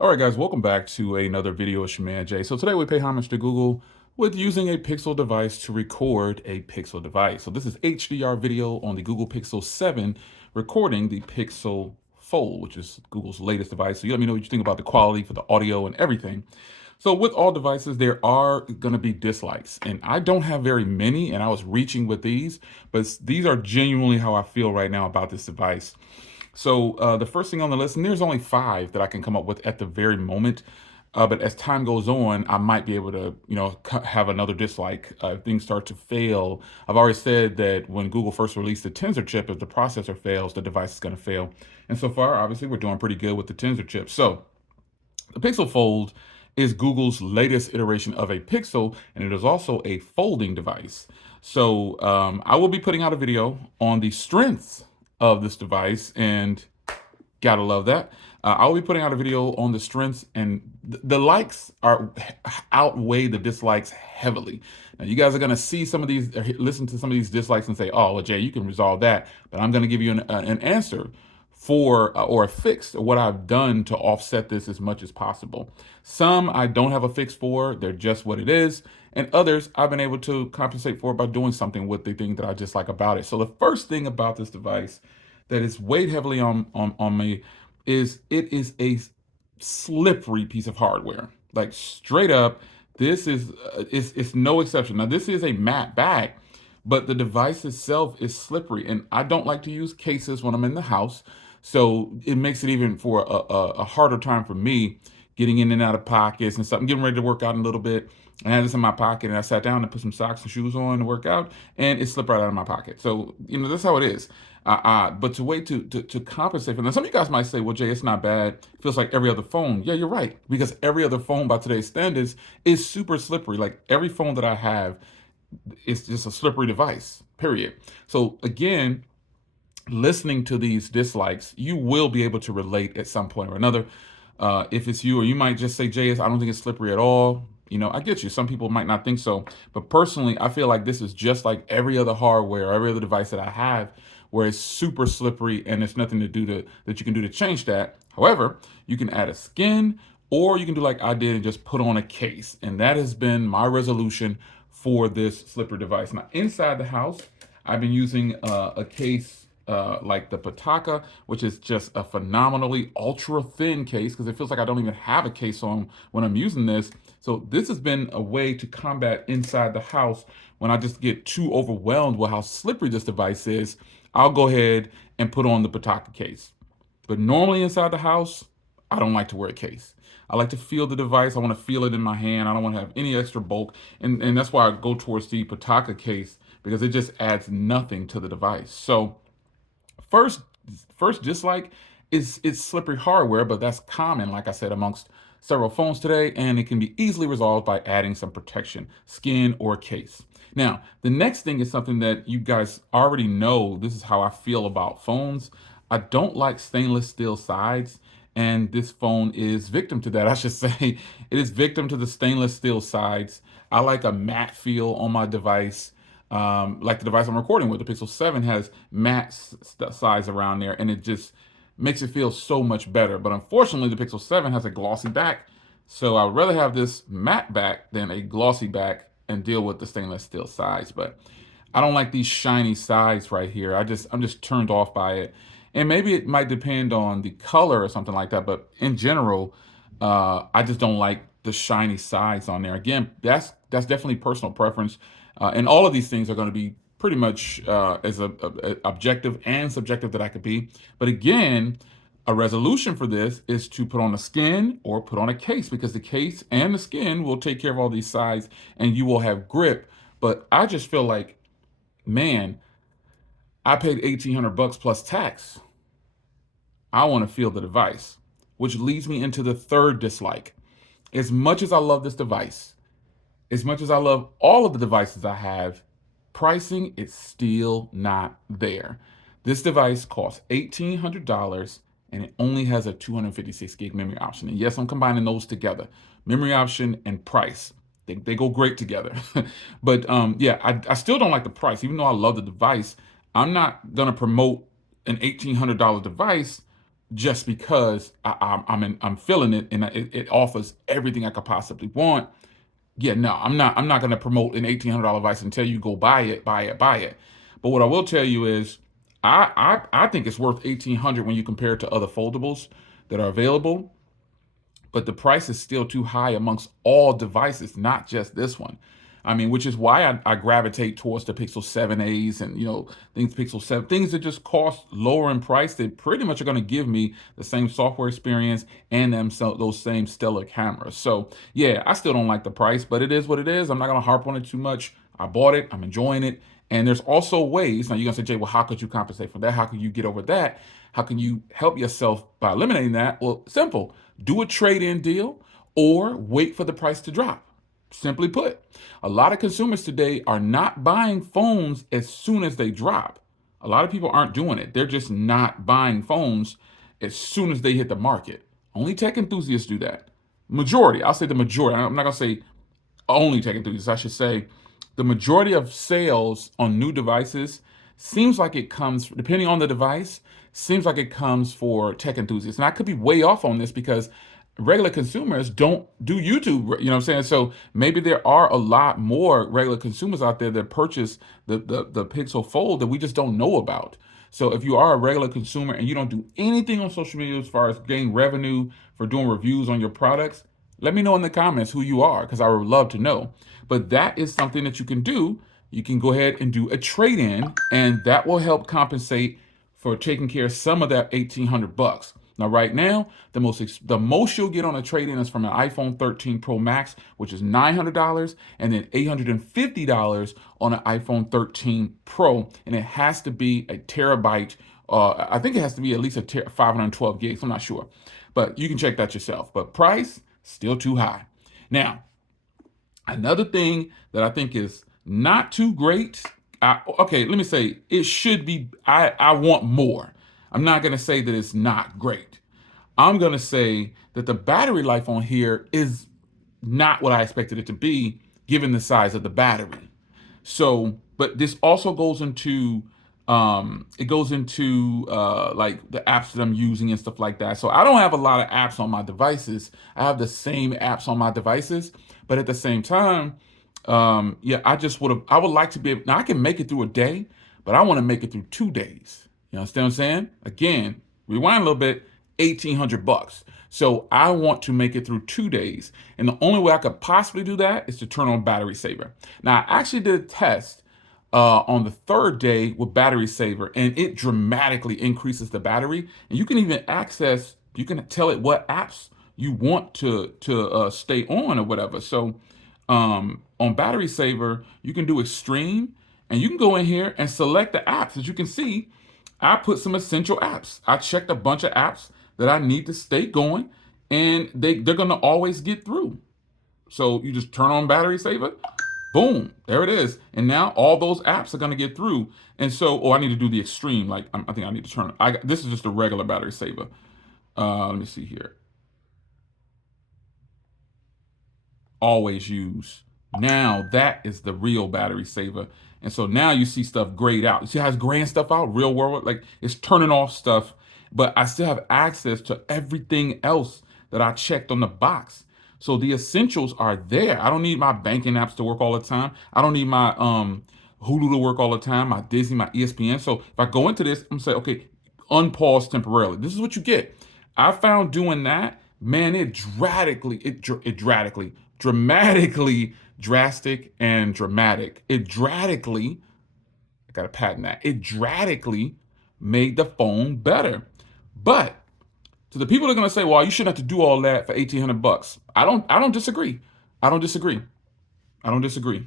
All right, guys, welcome back to another video with your man Jay. So today we pay homage to Google with using a Pixel device to record a Pixel device. So this is HDR video on the Google Pixel 7 recording the Pixel Fold, which is Google's latest device. So you let me know what you think about the quality for the audio and everything. So with all devices, there are going to be dislikes, and I don't have very many, and I was reaching with these, but these are genuinely how I feel right now about this device. So the first thing on the list, and there's only five that I can come up with at the very moment. But as time goes on, I might be able to, have another dislike if things start to fail. I've already said that when Google first released the Tensor chip, if the processor fails, the device is going to fail. And so far, obviously, we're doing pretty good with the Tensor chip. So the Pixel Fold is Google's latest iteration of a Pixel, and it is also a folding device. So I will be putting out a video on the strengths of this device, and gotta love that. I'll be putting out a video on the strengths, and the likes are outweigh the dislikes heavily. Now, you guys are gonna see some of these, listen to some of these dislikes, and say, "Oh, well, Jay, you can resolve that." But I'm gonna give you an answer for or a fix what I've done to offset this as much as possible. Some I don't have a fix for; they're just what it is, and others I've been able to compensate for by doing something with the thing that I just like about it. So the first thing about this device that is weighed heavily on me is it is a slippery piece of hardware. Like straight up, this is it's no exception. Now this is a matte back, but the device itself is slippery, and I don't like to use cases when I'm in the house, so it makes it even for a harder time for me getting in and out of pockets and stuff. I'm getting ready to work out in a little bit. I had this in my pocket, and I sat down and put some socks and shoes on to work out, and it slipped right out of my pocket. So that's how it is. But to wait to compensate for that, some of you guys might say, "Well, Jay, it's not bad. It feels like every other phone." Yeah, you're right, because every other phone by today's standards is super slippery. Like every phone that I have, it's just a slippery device. Period. So again, listening to these dislikes, you will be able to relate at some point or another. If it's you, or you might just say, "Jay, I don't think it's slippery at all." I get you. Some people might not think so, but personally, I feel like this is just like every other hardware, or every other device that I have, where it's super slippery and there's nothing to do that you can do to change that. However, you can add a skin, or you can do like I did and just put on a case, and that has been my resolution for this slippery device. Now, inside the house, I've been using a case like the Pataka, which is just a phenomenally ultra thin case, because it feels like I don't even have a case on when I'm using this. So this has been a way to combat inside the house when I just get too overwhelmed with how slippery this device is. I'll go ahead and put on the Pataka case. But normally inside the house, I don't like to wear a case. I like to feel the device. I want to feel it in my hand. I don't want to have any extra bulk. And that's why I go towards the Pataka case, because it just adds nothing to the device. So first first dislike is it's slippery hardware, but that's common, like I said, amongst several phones today, and it can be easily resolved by adding some protection, skin or case. Now, the next thing is something that you guys already know. This is how I feel about phones. I don't like stainless steel sides, and this phone is victim to that. I should say it is victim to the stainless steel sides. I like a matte feel on my device. Like the device I'm recording with, the Pixel 7 has matte sides around there, and it just makes it feel so much better. But unfortunately, the Pixel 7 has a glossy back, so I would rather have this matte back than a glossy back and deal with the stainless steel sides. But I don't like these shiny sides right here. I'm just turned off by it. And maybe it might depend on the color or something like that. But in general, I just don't like the shiny sides on there. Again, that's definitely personal preference. And all of these things are going to be pretty much as objective and subjective that I could be. But again, a resolution for this is to put on a skin or put on a case, because the case and the skin will take care of all these sides and you will have grip. But I just feel like, man, I paid 1,800 bucks plus tax. I want to feel the device, which leads me into the third dislike. As much as I love this device, as much as I love all of the devices I have, pricing is still not there. This device costs $1,800, and it only has a 256 gig memory option. And yes, I'm combining those together, memory option and price. They go great together. But yeah, I still don't like the price. Even though I love the device, I'm not going to promote an $1,800 device just because I'm feeling it and it offers everything I could possibly want. Yeah, no, I'm not going to promote an $1,800 device and tell you go buy it, buy it, buy it. But what I will tell you is, I think it's worth 1,800 when you compare it to other foldables that are available, but the price is still too high amongst all devices, not just this one. I mean, which is why I gravitate towards the Pixel 7As and things Pixel 7, things that just cost lower in price. They pretty much are going to give me the same software experience and those same stellar cameras. So yeah, I still don't like the price, but it is what it is. I'm not going to harp on it too much. I bought it. I'm enjoying it. And there's also ways. Now you're gonna say, Jay, well, how could you compensate for that? How can you get over that? How can you help yourself by eliminating that? Well, simple. Do a trade-in deal or wait for the price to drop. Simply put, a lot of consumers today are not buying phones as soon as they drop. A lot of people aren't doing it. They're just not buying phones as soon as they hit the market. Only tech enthusiasts do that. Majority, I'll say the majority. I'm not going to say only tech enthusiasts. I should say the majority of sales on new devices seems like it comes, depending on the device, seems like it comes for tech enthusiasts. And I could be way off on this because regular consumers don't do YouTube, you know what I'm saying? So maybe there are a lot more regular consumers out there that purchase the Pixel Fold that we just don't know about. So if you are a regular consumer and you don't do anything on social media as far as getting revenue for doing reviews on your products, let me know in the comments who you are because I would love to know. But that is something that you can do. You can go ahead and do a trade-in, and that will help compensate for taking care of some of that 1,800 bucks. Now, right now, the most you'll get on a trade-in is from an iPhone 13 Pro Max, which is $900, and then $850 on an iPhone 13 Pro, and it has to be a terabyte. I think it has to be at least 512 gigs. I'm not sure, but you can check that yourself. But price still too high. Now, another thing that I think is not too great. Okay, let me say it should be. I want more. I'm not gonna say that it's not great. I'm gonna say that the battery life on here is not what I expected it to be, given the size of the battery. So, but this also goes into like the apps that I'm using and stuff like that. So I don't have a lot of apps on my devices. I have the same apps on my devices, but at the same time, yeah, I would like to be able, now I can make it through a day, but I want to make it through 2 days. You understand what I'm saying? Again, rewind a little bit, 1,800 bucks. So I want to make it through 2 days. And the only way I could possibly do that is to turn on battery saver. Now I actually did a test on the third day with battery saver, and it dramatically increases the battery. And you can even you can tell it what apps you want to stay on or whatever. So on battery saver, you can do extreme, and you can go in here and select the apps. As you can see, I put some essential apps. I checked a bunch of apps that I need to stay going, and they're gonna always get through. So you just turn on battery saver, boom, there it is. And now all those apps are gonna get through. And so, oh, I need to do the extreme. Like I think I need to turn. This is just a regular battery saver. Let me see here. Always use. Now that is the real battery saver. And so now you see stuff grayed out. You see how it's graying stuff out? Real world, like it's turning off stuff, but I still have access to everything else that I checked on the box. So the essentials are there. I don't need my banking apps to work all the time. I don't need my Hulu to work all the time, my Disney, my ESPN. So if I go into this, I'm gonna say, okay, unpause temporarily. This is what you get. I found doing that, man, dramatically drastic and dramatic. I gotta patent that. It dramatically made the phone better. But to the people that are gonna say, well, you shouldn't have to do all that for 1,800 bucks. I don't disagree. I don't disagree. I don't disagree.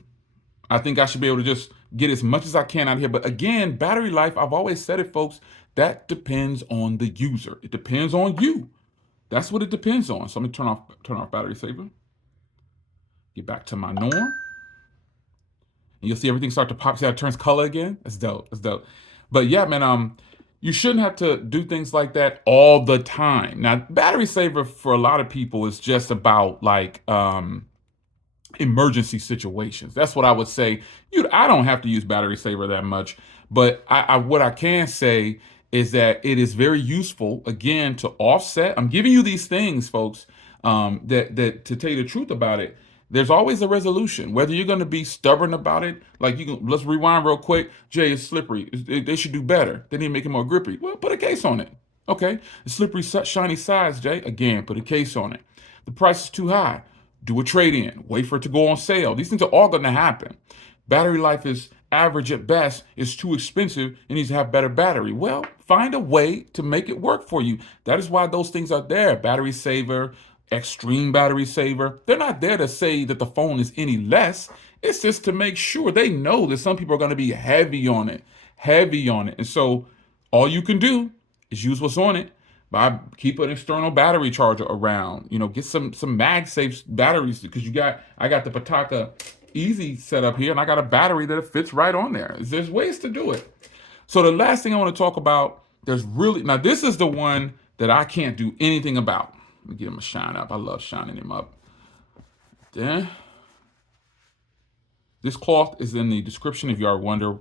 I think I should be able to just get as much as I can out of here. But again, battery life, I've always said it, folks, that depends on the user. It depends on you. That's what it depends on. So let me turn off battery saver. Get back to my norm. And you'll see everything start to pop. See how it turns color again? That's dope. That's dope. But yeah, man, you shouldn't have to do things like that all the time. Now, battery saver for a lot of people is just about like emergency situations. That's what I would say. I don't have to use battery saver that much, but what I can say is that it is very useful, again, to offset. I'm giving you these things, folks, that to tell you the truth about it, there's always a resolution. Whether you're going to be stubborn about it, like let's rewind real quick. Jay, it's slippery. They should do better. They need to make it more grippy. Well, put a case on it. Okay, the slippery, shiny sides, Jay. Again, put a case on it. The price is too high. Do a trade-in. Wait for it to go on sale. These things are all going to happen. Battery life is average at best. It's too expensive. It needs to have better battery. Well, find a way to make it work for you. That is why those things are there. Battery saver, extreme battery saver. They're not there to say that the phone is any less. It's just to make sure they know that some people are going to be heavy on it. And so all you can do is use what's on it. By keep an external battery charger around. Get some MagSafe batteries, because I got the Pataka Easy set up here, and I got a battery that fits right on there. There's ways to do it. So the last thing I want to talk about, now this is the one that I can't do anything about. Let me get him a shine up. I love shining him up. Then this cloth is in the description if you are wonder.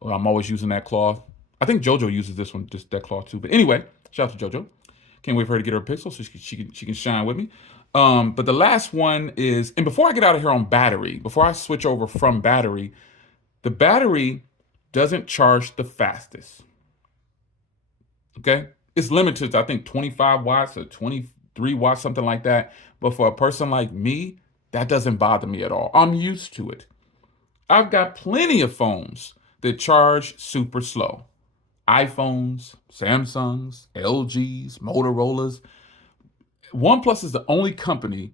Well, I'm always using that cloth. I think JoJo uses this one, just that cloth too. But anyway, shout out to JoJo. Can't wait for her to get her pixel so she can shine with me. But the last one is, and before I get out of here on battery, before I switch over from battery, the battery doesn't charge the fastest. Okay? It's limited to, I think, 25 watts or 23 watts, something like that. But for a person like me, that doesn't bother me at all. I'm used to it. I've got plenty of phones that charge super slow. iPhones, Samsungs, LGs, Motorola's. OnePlus is the only company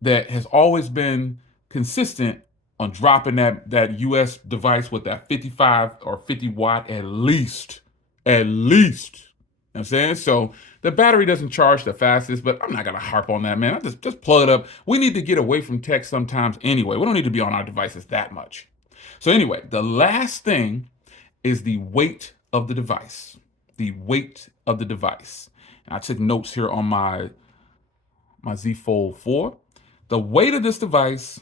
that has always been consistent on dropping that US device with that 55 or 50 watt at least. You know what I'm saying? So the battery doesn't charge the fastest, but I'm not going to harp on that, man. I just plug it up. We need to get away from tech sometimes anyway. We don't need to be on our devices that much. So anyway, the last thing is the weight of the device. The weight of the device. And I took notes here on my Z Fold 4. The weight of this device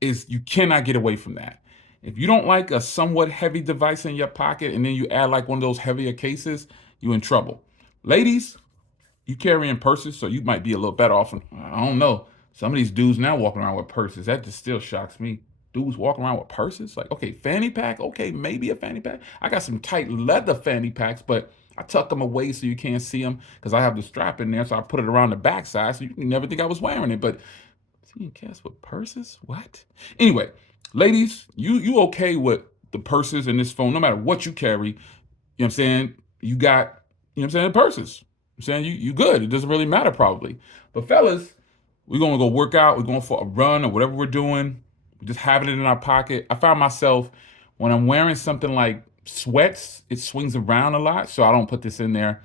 is, you cannot get away from that. If you don't like a somewhat heavy device in your pocket and then you add like one of those heavier cases, you're in trouble. Ladies, you carrying purses, so you might be a little better off. I don't know. Some of these dudes now walking around with purses. That just still shocks me. Dudes walking around with purses? Like, okay, fanny pack. Okay, maybe a fanny pack. I got some tight leather fanny packs, but I tuck them away so you can't see them because I have the strap in there, so I put it around the backside so you never think I was wearing it. But seeing cats with purses? What? Anyway, ladies, you okay with the purses in this phone, no matter what you carry. You know what I'm saying? You got, you know what I'm saying, purses. I'm saying you good. It doesn't really matter probably. But fellas, we're going to go work out. We're going for a run or whatever we're doing. We're just having it in our pocket. I found myself, when I'm wearing something like sweats, it swings around a lot, so I don't put this in there.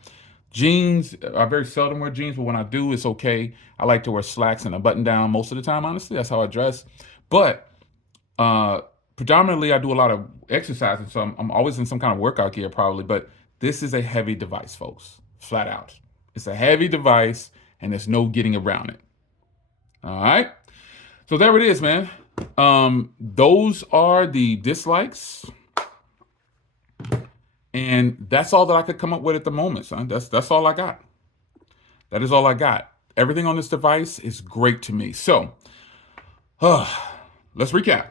Jeans, I very seldom wear jeans, but when I do, it's okay. I like to wear slacks and a button down most of the time, honestly. That's how I dress. But predominantly, I do a lot of exercising, so I'm always in some kind of workout gear probably. But this is a heavy device, folks, flat out. It's a heavy device, and there's no getting around it. All right? So there it is, man. Those are the dislikes. And that's all that I could come up with at the moment, son. That's all I got. That is all I got. Everything on this device is great to me. So, let's recap.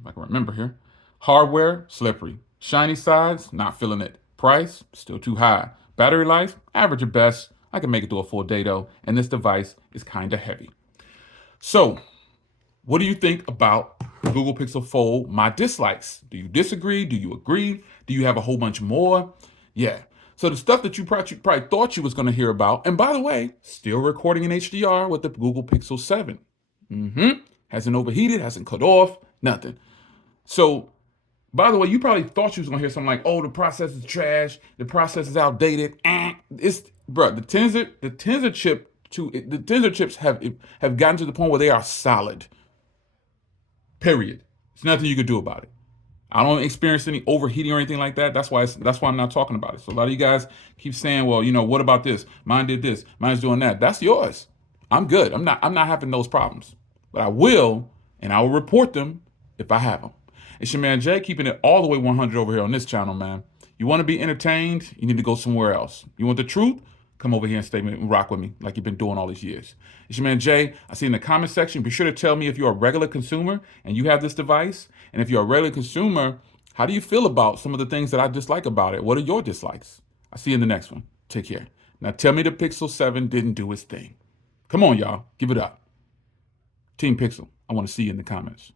If I can remember here. Hardware, slippery. Shiny sides, not feeling it. Price, still too high. Battery life, average at best. I can make it through a full day though. And this device is kind of heavy. So, what do you think about Google Pixel Fold, my dislikes? Do you disagree? Do you agree? Do you have a whole bunch more? Yeah. So the stuff that you probably thought you was going to hear about, and by the way, still recording in HDR with the Google Pixel 7. Hasn't overheated, hasn't cut off, nothing. So, by the way, you probably thought you was going to hear something like, oh, the process is trash, the process is outdated. The Tensor chips have gotten to the point where they are solid. Period. There's nothing you can do about it. I don't experience any overheating or anything like that. That's why I'm not talking about it. So a lot of you guys keep saying, well, what about this? Mine did this. Mine's doing that. That's yours. I'm good. I'm not having those problems. But I will, and I will report them if I have them. It's your man Jay, keeping it all the way 100 over here on this channel, man. You want to be entertained, you need to go somewhere else. You want the truth? Come over here and stay and rock with me like you've been doing all these years. It's your man Jay. I see in the comment section, be sure to tell me if you're a regular consumer and you have this device. And if you're a regular consumer, how do you feel about some of the things that I dislike about it? What are your dislikes? I'll see you in the next one. Take care. Now tell me the Pixel 7 didn't do its thing. Come on, y'all. Give it up. Team Pixel, I want to see you in the comments.